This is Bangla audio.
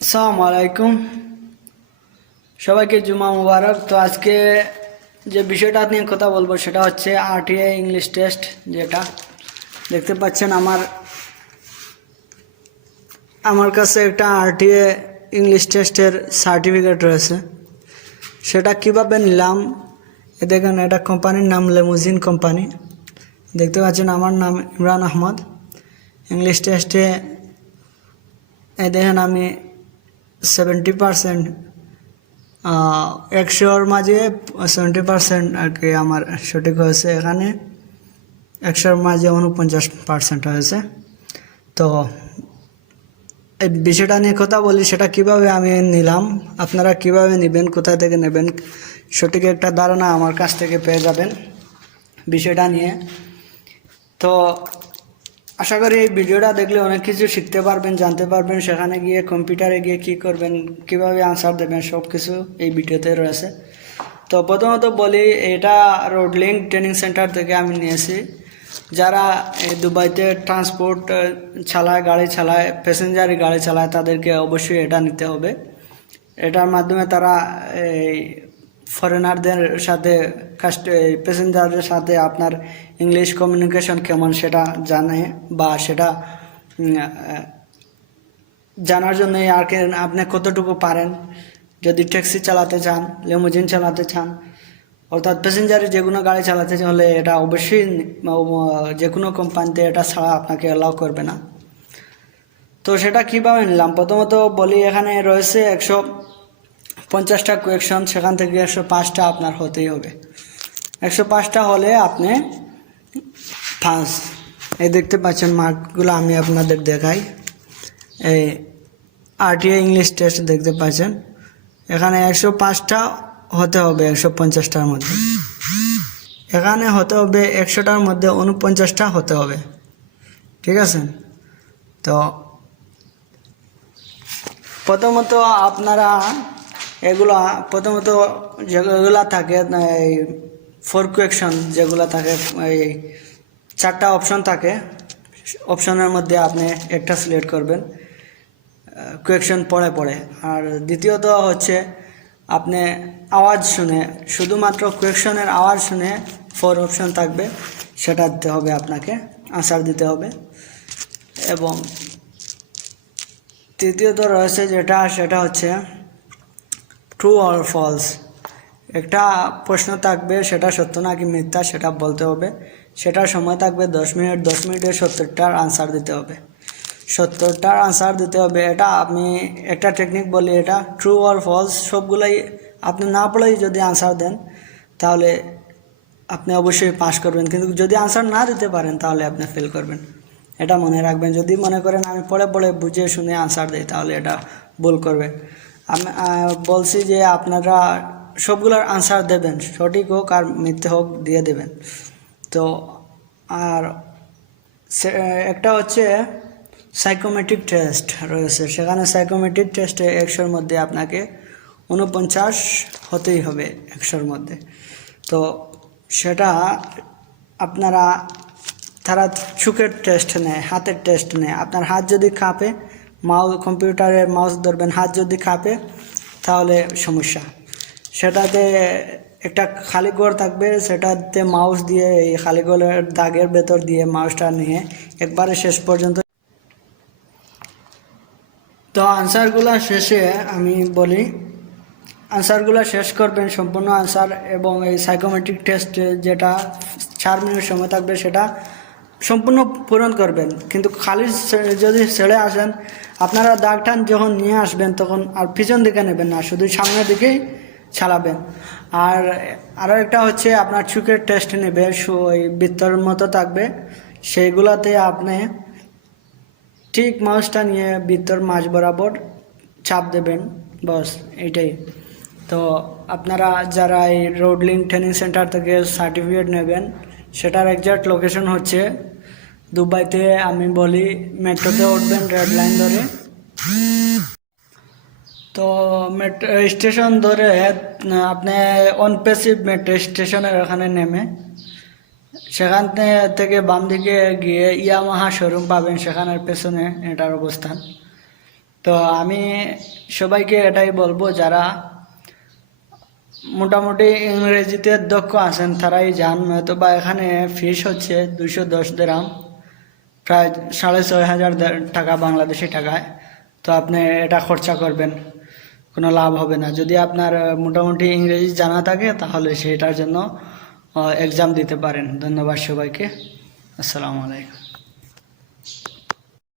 আসসালামু আলাইকুম, সবাইকে জুমা মুবারক। তো আজকে যে বিষয়টা নিয়ে কথা বলবো সেটা হচ্ছে আরটিআই ইংলিশ টেস্ট। যেটা দেখতে পাচ্ছেন আমার কাছে একটা আরটিআই ইংলিশ টেস্টের সার্টিফিকেট রয়েছে। সেটা কিভাবে নিলাম, দেখেন এটা কোম্পানির নাম লেমুজিন কোম্পানি। দেখতে পাচ্ছেন আমার নাম ইমরান আহমদ। ইংলিশ টেস্টে দেখেন আমি 70%, 100-র মাঝে 70% আর কি আমার সঠিক হয়েছে। এখানে 100-র মাঝে 49% হয়েছে। তো এই বিষয়টা নিয়ে কথা বলি, সেটা কিভাবে আমি নিলাম, আপনারা কিভাবে নেবেন, কোথা থেকে নেবেন, সঠিক একটা ধারণা আমার কাছ থেকে পেয়ে যাবেন বিষয়টা নিয়ে। তো আশা করি এই ভিডিওটা দেখলে অনেক কিছু শিখতে পারবেন, জানতে পারবেন। সেখানে গিয়ে কম্পিউটারে গিয়ে কী করবেন, কিভাবে আনসার দেবেন, সব কিছু এই ভিডিওতে রয়েছে। তো প্রথমত বলি, এটা রোডলিংক ট্রেনিং সেন্টার থেকে আমি নিয়েছি। যারা দুবাইতে ট্রান্সপোর্ট চালায়, গাড়ি চালায়, প্যাসেঞ্জারি গাড়ি চালায়, তাদেরকে অবশ্যই এটা নিতে হবে। এটার মাধ্যমে তারা এই ফরেনারদের সাথে প্যাসেঞ্জারদের সাথে আপনার ইংলিশ কমিউনিকেশন কেমন সেটা জানে, বা সেটা জানার জন্য আর কি আপনি কতটুকু পারেন। যদি ট্যাক্সি চালাতে চান, লিমুজিন চালাতে চান, অর্থাৎ প্যাসেঞ্জারি যে কোনো গাড়ি চালাতে হলে এটা অবশ্যই যে কোনো কোম্পানিতে এটা ছাড়া আপনাকে অ্যালাউ করবে না। তো সেটা কীভাবে নিলাম, প্রথমত বলি, এখানে রয়েছে 150টা কোয়েকশন, সেখান থেকে 105টা আপনার হতেই হবে। 105টা হলে আপনি পাস। এই দেখতে পাচ্ছেন মার্কগুলো, আমি আপনাদের দেখাই। এই আরটিআই ইংলিশ টেস্ট দেখতে পাচ্ছেন, এখানে 105টা হতে হবে 150টার মধ্যে। এখানে হতে হবে 100টার মধ্যে 49টা হতে হবে, ঠিক আছে? তো প্রথমত আপনারা প্রথমত যেগুলো থাকে, এই 4 কোয়েকশন যেগুলো থাকে, এই 4টা অপশন থাকে। অপশনের মধ্যে আপনি একটা সিলেক্ট করবেন কোয়েকশন পড়ে পড়ে। আর দ্বিতীয়ত হচ্ছে আপনি আওয়াজ শুনে, শুধুমাত্র কোয়েকশনের আওয়াজ শুনে 4 অপশন থাকবে, সেটা দিতে হবে, আপনাকে আনসার দিতে হবে। এবং তৃতীয়ত রয়েছে সেটা হচ্ছে ট্রু অর ফলস। একটা প্রশ্ন থাকবে, সেটা সত্য নাকি মিথ্যা সেটা বলতে হবে। সেটার সময় থাকবে 10 মিনিট। 10 মিনিটে 70টার আনসার দিতে হবে। 70টার আনসার দিতে হবে। এটা আমি একটা টেকনিক বলি, এটা ট্রু অর ফলস সবগুলাই আপনি না পড়েই যদি আনসার দেন তাহলে আপনি অবশ্যই পাস করবেন, কিন্তু যদি আনসার না দিতে পারেন তাহলে আপনি ফেল করবেন। এটা মনে রাখবেন। যদি মনে করেন আমি পড়ে পড়ে বুঝে শুনে আনসার দিই, তাহলে এটা ভুল করবে। আমি বলছি যে আপনারা সবগুলোর আনসার দেবেন, সঠিক হোক আর মিথ্যে হোক দিয়ে দেবেন। তো আর একটা হচ্ছে সাইকোমেট্রিক টেস্ট রয়েছে। সেখানে সাইকোমেট্রিক টেস্টে 100-র মধ্যে আপনাকে 49 হতেই হবে 100-র মধ্যে। তো সেটা আপনারা, তারা চোখের টেস্ট নেয়, হাতের টেস্ট নেয়। আপনার হাত যদি কাঁপে, কম্পিউটারের মাউস ধরবেন, হাত যদি কাঁপে তাহলে সমস্যা। সেটাতে একটা খালি ঘর থাকবে, সেটাতে মাউস দিয়ে এই খালি ঘরের দাগের ভেতর দিয়ে মাউসটা নিয়ে একবারে শেষ পর্যন্ত। তো আনসারগুলো শেষে আমি বলি, আনসারগুলো শেষ করবেন সম্পূর্ণ আনসার। এবং এই সাইকোমেট্রিক টেস্ট যেটা 4 মিনিট সময় থাকবে, সেটা সম্পূর্ণ পূরণ করবেন। কিন্তু খালি যদি ছেড়ে আসেন, আপনারা দাগটান যখন নিয়ে আসবেন তখন আর পিছন দিকে নেবেন না, শুধু সামনের দিকেই চালাবেন। আর আরও একটা হচ্ছে আপনার চোখের টেস্ট নেবে, ওই বৃত্তর মতো থাকবে, সেইগুলোতে আপনি ঠিক মাউসটা নিয়ে বৃত্তর মাঝ বরাবর চাপ দেবেন, বস এইটাই। তো আপনারা যারা এই রোডলিংক ট্রেনিং সেন্টার থেকে সার্টিফিকেট নেবেন, সেটার এক্সাক্ট লোকেশন হচ্ছে দুবাইতে। আমি বলি মেট্রোতে উঠবেন, রেড লাইন ধরে। তো মেট্রো স্টেশন ধরে আপনি অনপেসিভ মেট্রো স্টেশনের ওখানে নেমে সেখান থেকে বাম দিকে গিয়ে ইয়ামাহা শোরুম পাবেন, সেখানের পেছনে এটার অবস্থান। তো আমি সবাইকে এটাই বলবো, যারা মোটামুটি ইংরেজিতে দক্ষ আছেন তারাই যান, নয়তো বা এখানে ফিস হচ্ছে 210 দিরহাম, প্রায় 6,500 টাকা বাংলাদেশি টাকায়। তো আপনি এটা খরচা করবেন, কোনো লাভ হবে না। যদি আপনার মোটামুটি ইংরেজি জানা থাকে তাহলে সেটার জন্য এক্সাম দিতে পারেন। ধন্যবাদ সবাইকে, আসসালামু আলাইকুম।